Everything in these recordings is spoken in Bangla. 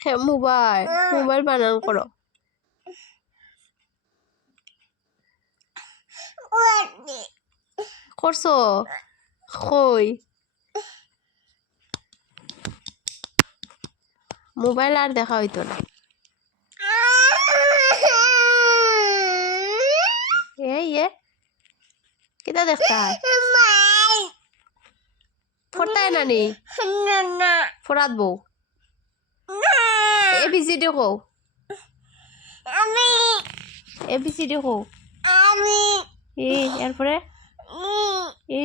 হ্যাঁ মোবাইল মোবাইল বানান করো করছো কই মোবাইল আর দেখা হইতো না এ কিতা দেখতা ফটাই নানি ফরাত বউ এবিসিডি কও এবিসিডি কও এরপরে এ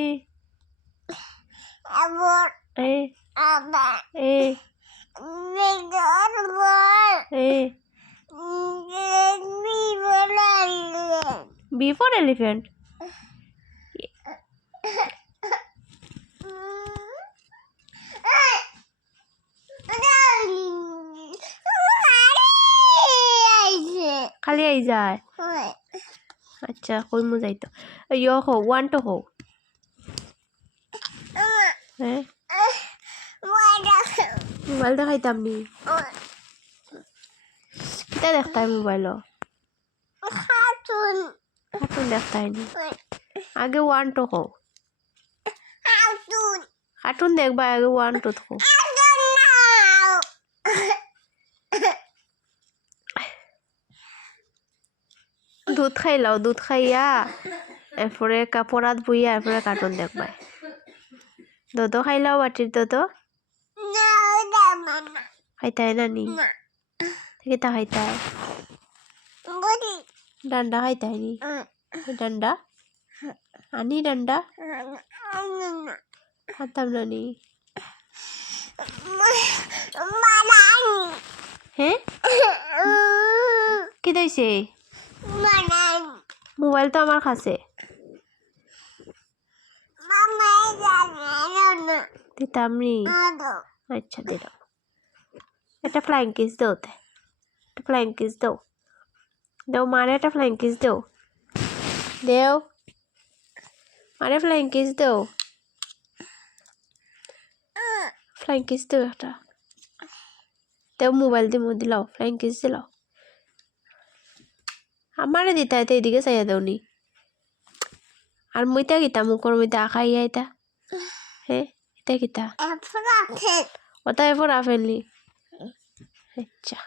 B for elephant. খালি আই যায় আচ্ছা কই মু যাইতো ইয়ো হো ওয়ান টু হো হ্যাঁ মোবাইল দেখাইতাম নি কিতা দেখতাই মোবাইল কার্টুন দেখতাই নি আগে ওয়ান টু হো কার্টুন দেখবা আগে ওয়ান টু হো দুধ খাইলাও দুধ খাইয়া এরপরে কাপড়াত বইয়া এরপরে কার্টুন দেখবা দতো খাইলাও বাটির দতো খাইতাই নানি কিতা খাইতাই ডান্ডা খাইতাই নি ডান্ডা আনি ডান্ডা খাতাম নানি হ্যাঁ কি দিয়েছে মোবাইল তো আমার কাছে দিতাম নি আচ্ছা দিলাম একটা ফ্লাইং কিস দাও একটা ফ্লাইং কিস দাও দাও মারে একটা ফ্লাইং কিস দাও দেও মারে ফ্লাইং কিস দাও ফ্লাইং কিস দাও একটা দেও মোবাইল দিয়ে মুখ দিলাও ফ্লাইং কিস দিলাও আমারে দিতা এটা এদিকে চাইয়া দেও নি আর মুইতা কিতা মুখর মধ্যে আখাই আইতা হ্যাঁ এটা কিতা ওটা এরপর আপেল নি আচ্ছা